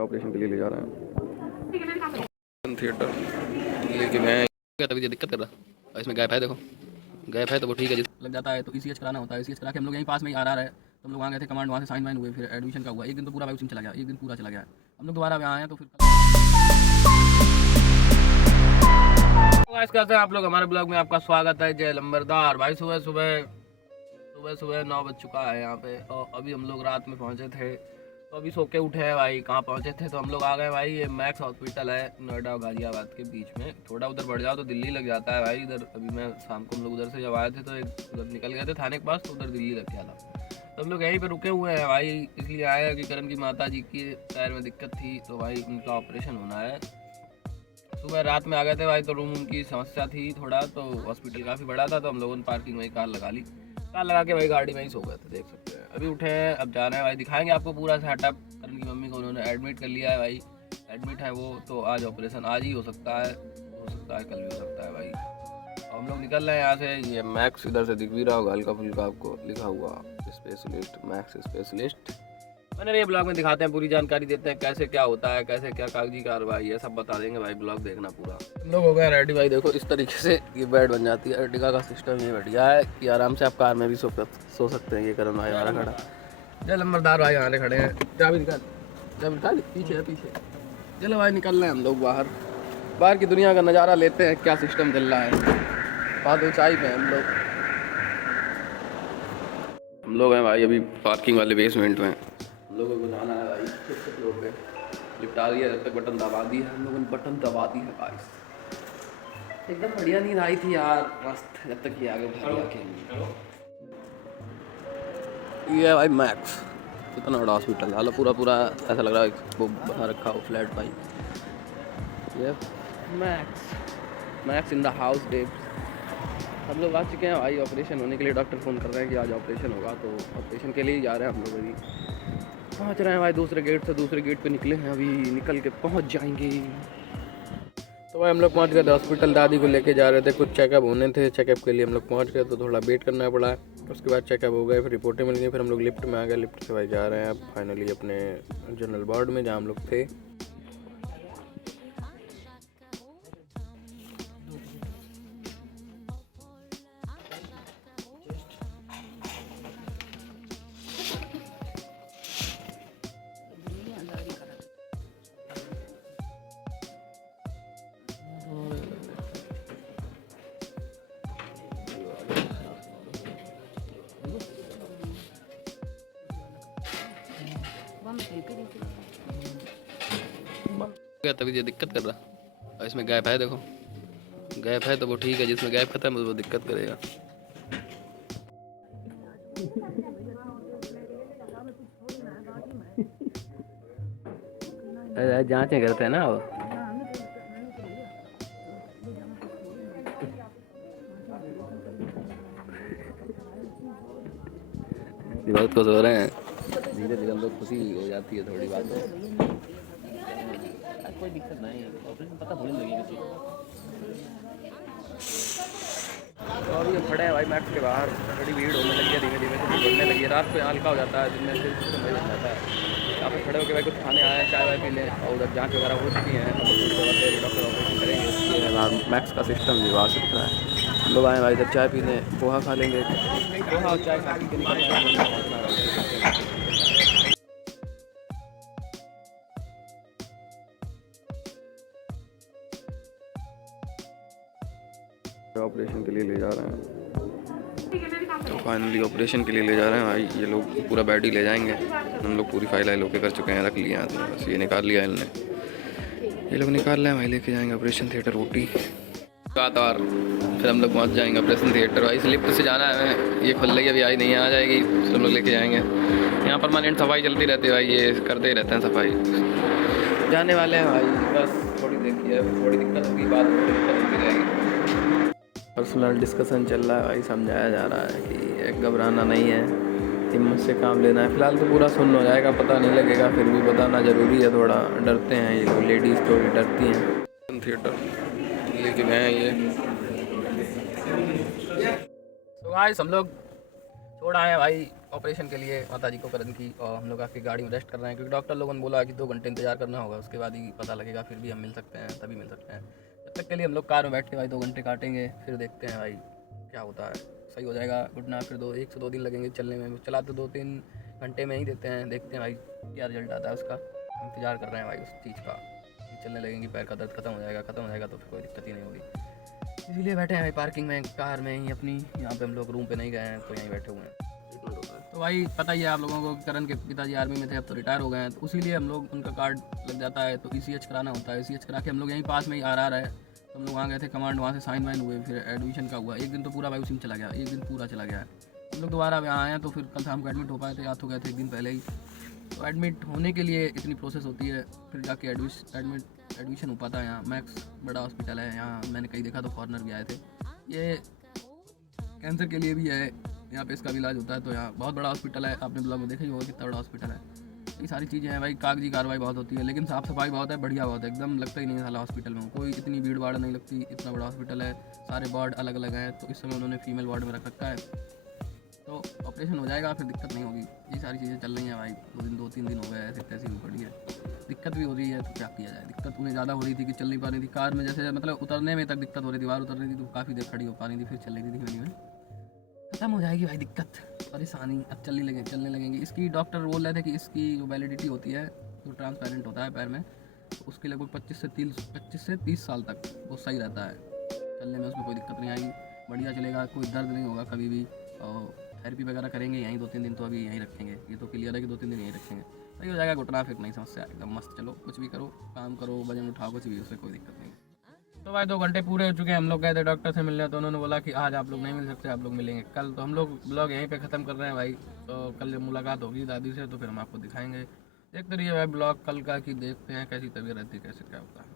Operation के लिए ले जा रहे हैं थिएटर लेके गए। तभी दिक्कत कर रहा इसमें गैप है, देखो गैप है तो वो ठीक है, लग जाता है तो ECH कराना होता है। ECH करा के हम लोग यहीं पास में ही RR है तो हम लोग वहाँ गए थे कमांड, वहाँ से साइन वाइन हुए, फिर एडमिशन का हुआ। एक दिन तो पूरा भाई उसी में चला गया, एक दिन पूरा चला गया। हम लोग दोबारा आए हैं तो फिर करते हैं आप लोग हमारे ब्लॉग में आपका स्वागत है। जय लंबरदार भाई। सुबह 9 बज चुका है यहाँ पे और अभी हम लोग रात में पहुँचे थे तो अभी सो के उठे हैं भाई। कहाँ पहुँचे थे तो हम लोग आ गए भाई, ये मैक्स हॉस्पिटल है नोएडा और गाजियाबाद के बीच में। थोड़ा उधर बढ़ जाओ तो दिल्ली लग जाता है भाई। इधर अभी मैं शाम को हम लोग उधर से जब आए थे तो एक उधर निकल गए थे थाने के पास, तो उधर दिल्ली लग गया था। तो हम लोग यहीं पे रुके हुए हैं भाई, इसलिए आए हैं कि करण की माता जी की पैर में दिक्कत थी तो भाई उनका ऑपरेशन होना है। सुबह रात में आ गए थे भाई तो रूम उनकी समस्या थी थोड़ा, तो हॉस्पिटल काफ़ी बड़ा था तो हम लोगों ने पार्किंग में ही कार लगा ली। कार लगा के भाई गाड़ी में ही सो गए थे, देख सकते हैं। अभी उठे हैं, अब जा रहे हैं भाई, दिखाएंगे आपको पूरा सेटअप। करण की मम्मी को उन्होंने एडमिट कर लिया है भाई, एडमिट है वो, तो आज ऑपरेशन आज ही हो सकता है कल भी हो सकता है भाई। हम लोग निकल रहे हैं यहाँ से। ये मैक्स इधर से दिख भी रहा होगा हल्का फुल्का आपको लिखा हुआ, स्पेशलिस्ट, मैक्स स्पेशलिस्ट। मैंने ये ब्लॉग में दिखाते हैं, पूरी जानकारी देते हैं कैसे क्या होता है, कैसे क्या कागजी कार्रवाई है, सब बता देंगे भाई, ब्लॉग देखना पूरा। हम लोग हो गए रेडी भाई, देखो इस तरीके से ये बेड बन जाती है। अर्टिगा का सिस्टम ये बढ़िया है कि आराम से आप कार में भी सो सकते हैं। ये करण भाई हमारा खड़ा, जय लंबरदार भाई हमारे खड़े हैं। क्या भी निकाल पीछे है पीछे। चलो भाई निकल रहे हैं हम लोग बाहर की दुनिया का नज़ारा लेते हैं, क्या सिस्टम चल रहा है। बहुत ऊंचाई पे हम लोग हैं भाई, अभी पार्किंग वाले बेसमेंट में हम लोगों को जाना है भाई। फिफ्थ फ्लोर पे लिफ्ट आ रही है, जब तक बटन दबा दी है हम लोगों ने, बटन दबा दी है भाई। एकदम बढ़िया नींद आई थी यार मस्त, जब तक ये आगे भाई आके। ये है भाई मैक्स, कितना बड़ा हॉस्पिटल है, पूरा ऐसा लग रहा है वो बना रखा हो फ्लैट भाई। ये max in the house date. हम लोग आ चुके हैं भाई ऑपरेशन होने के लिए। डॉक्टर फ़ोन कर रहे हैं कि आज ऑपरेशन होगा, तो ऑपरेशन के लिए ही जा रहे हैं हम लोग। अभी पहुंच रहे हैं भाई दूसरे गेट पे निकले हैं, अभी निकल के पहुंच जाएंगे। तो भाई हम लोग पहुंच गए थे हॉस्पिटल, दादी को लेके जा रहे थे, कुछ चेकअप होने थे। चेकअप के लिए हम लोग पहुंच गए तो थोड़ा वेट करना पड़ा। उसके बाद चेकअप हो गए, फिर रिपोर्टें मिल गई, फिर हम लोग लिफ्ट में आ गए। लिफ्ट से भाई जा रहे हैं अब फाइनली अपने जनरल वार्ड में जहाँ हम लोग थे। तभी ये दिक्कत कर रहा, इसमें गैप है, देखो गैप है तो वो ठीक है, जिसमें गैप खत्म है वो दिक्कत करेगा। जांचें करते हैं ना वो। बहुत खुश हो रहे हैं, धीरे धीरे हम लोग खुशी हो जाती है थोड़ी बात में। कोई दिक्कत नहीं, ऑपरेशन पता थोड़ी लगेगी। तो अभी हम खड़े हैं भाई मैक्स के बाहर, बड़ी भीड़ होने लगी है, धीमे धीमे से बढ़ने लगी है। रात को हल्का हो जाता है, दिन में से सिस्टम नहीं जाता है। यहाँ पे खड़े होकर भाई कुछ खाने आए हैं, चाय वाय पी लें, और उधर जाँच वगैरह हो चुकी हैं, डॉक्टर ऑपरेशन करेंगे। उसके मैक्स का सिस्टम भी आ सकता है। हम लोग आए भाई इधर चाय पीने, पोहा खा लेंगे, पोहा और चाय खा के निकल। ऑपरेशन के लिए ले जा रहे हैं, तो फाइनली ऑपरेशन के लिए ले जा रहे हैं भाई। ये लोग पूरा बेड ही ले जाएंगे, हम लोग पूरी फाइल लोग कर चुके हैं, रख लिया है, बस ये निकाल लिया इनने, ये लोग निकाल रहे हैं भाई, लेके जाएंगे ऑपरेशन थिएटर ऊटी। और फिर हम लोग पहुंच जाएंगे ऑपरेशन थिएटर भाई। इस लिफ्ट से जाना है हमें, ये खुल रही है अभी, आई नहीं आ जाएगी, फिर हम लोग लेके जाएंगे। यहाँ परमानेंट सफाई चलती रहती है भाई, ये करते ही रहते हैं सफाई। जाने वाले हैं भाई, बस थोड़ी देखिए, थोड़ी दिक्कत होगी, बाद में दिक्कत होती जाएगी। पर्सनल डिस्कशन चल रहा है भाई, समझाया जा रहा है कि घबराना नहीं है, हिम्मत से काम लेना है। फिलहाल तो पूरा सुन्न हो जाएगा, पता नहीं लगेगा, फिर भी बताना ज़रूरी है। थोड़ा डरते हैं ये लोग, लेडीज़ तो डरती हैं। थिएटर लेके गए हैं ये। तो गाइस हम लोग छोड़ आए हैं भाई ऑपरेशन के लिए माता जी को करन की, और हम लोग आके गाड़ी में रेस्ट कर रहे हैं क्योंकि डॉक्टर लोगों ने बोला कि 2 घंटे इंतजार करना होगा, उसके बाद ही पता लगेगा, फिर भी हम मिल सकते हैं, तभी मिल सकते हैं। तब तक के लिए हम लोग कार में बैठ के भाई 2 घंटे काटेंगे, फिर देखते हैं भाई क्या होता है। सही हो जाएगा घुटना, फिर 1 से 2 दिन लगेंगे चलने में, चला तो 2-3 घंटे में ही देते हैं, देखते हैं भाई क्या रिजल्ट आता है उसका। इंतज़ार कर रहे हैं भाई उस चीज़ का कि चलने लगेंगी, पैर का दर्द खत्म हो जाएगा तो फिर कोई दिक्कत ही नहीं होगी। इसीलिए बैठे हैं भाई पार्किंग में, कार में ही अपनी, यहाँ पे हम लोग रूम पे नहीं गए हैं, तो यहीं बैठे हुए हैं। तो भाई पता ही है आप लोगों को, करण के पिताजी आर्मी में थे, अब तो रिटायर हो गए हैं, तो इसीलिए हम लोग उनका कार्ड लग जाता है तो ECH कराना होता है। ECH करा के हम लोग यहीं पास में ही RR है, तो हम लोग वहाँ गए थे कमांड, वहाँ से साइन वाइन हुए, फिर एडमिशन का हुआ। एक दिन तो पूरा भाई उसी में चला गया, एक दिन पूरा चला गया। हम लोग दोबारा यहाँ आए हैं, तो फिर कल शाम को एडमिट हो पाए थे, याद हो गए थे एक दिन पहले ही। तो एडमिट होने के लिए इतनी प्रोसेस होती है, फिर जाके एडमिशन हो पाता है। यहाँ मैक्स बड़ा हॉस्पिटल है, यहाँ मैंने कहीं देखा तो फॉरनर भी आए थे। ये कैंसर के लिए भी है, यहाँ पे इसका भी इलाज होता है। तो यहाँ बहुत बड़ा हॉस्पिटल है, आपने ब्लॉग में देखा ही होगा कितना बड़ा हॉस्पिटल है। ये सारी चीज़ें हैं भाई, कागजी कार्रवाई बहुत होती है, लेकिन साफ़ सफाई बहुत है, बढ़िया बहुत है, एकदम लगता ही नहीं है साला हॉस्पिटल में कोई इतनी भीड़ भाड़ नहीं लगती। इतना बड़ा हॉस्पिटल है, सारे वार्ड अलग अलग हैं, तो इस समय उन्होंने फीमेल वार्ड में रख रखा है, तो ऑपरेशन हो जाएगा, फिर दिक्कत नहीं होगी। ये सारी चीज़ें चल रही हैं भाई, 2-3 दिन हो गए ऐसे तैसे भी पड़ी है, दिक्कत भी हो रही है, तो क्या किया जाए। दिक्कत उन्हें ज़्यादा हो रही थी कि चल नहीं पा रही थी कार में, जैसे मतलब उतरने में तक दिक्कत हो रही थी, बाहर उतर रही थी तो काफ़ी देर खड़ी हो पा रही थी, फिर चल रही थी धीमे धीमे, खत्म हो जाएगी भाई दिक्कत परेशानी, अब चलने लगेंगी। इसकी डॉक्टर बोल रहे थे कि इसकी जो वैलिडिटी होती है, जो ट्रांसपेरेंट होता है पैर में, तो उसके लगभग 25 से 30 साल तक वो सही रहता है, चलने में उसमें कोई दिक्कत नहीं आएगी, बढ़िया चलेगा, कोई दर्द नहीं होगा कभी भी। और थेरेपी वगैरह करेंगे यहीं 2-3 दिन, तो अभी यहीं रखेंगे, ये तो क्लियर है कि 2-3 दिन यहीं रखेंगे, सही हो जाएगा घुटना, फिर नहीं समस्या, एकदम मस्त। चलो कुछ भी करो, काम करो, वजन उठाओ, कुछ भी, उससे कोई दिक्कत नहीं। तो भाई 2 घंटे पूरे हो चुके हैं, हम लोग गए थे डॉक्टर से मिलने, तो उन्होंने बोला कि आज आप लोग नहीं मिल सकते, आप लोग मिलेंगे कल। तो हम लोग ब्लॉग यहीं पे ख़त्म कर रहे हैं भाई, तो कल जब मुलाकात होगी दादी से तो फिर हम आपको दिखाएंगे। देखते रहिए भाई ब्लॉग कल का, कि देखते हैं कैसी तबीयत रहती है, कैसे क्या होता है।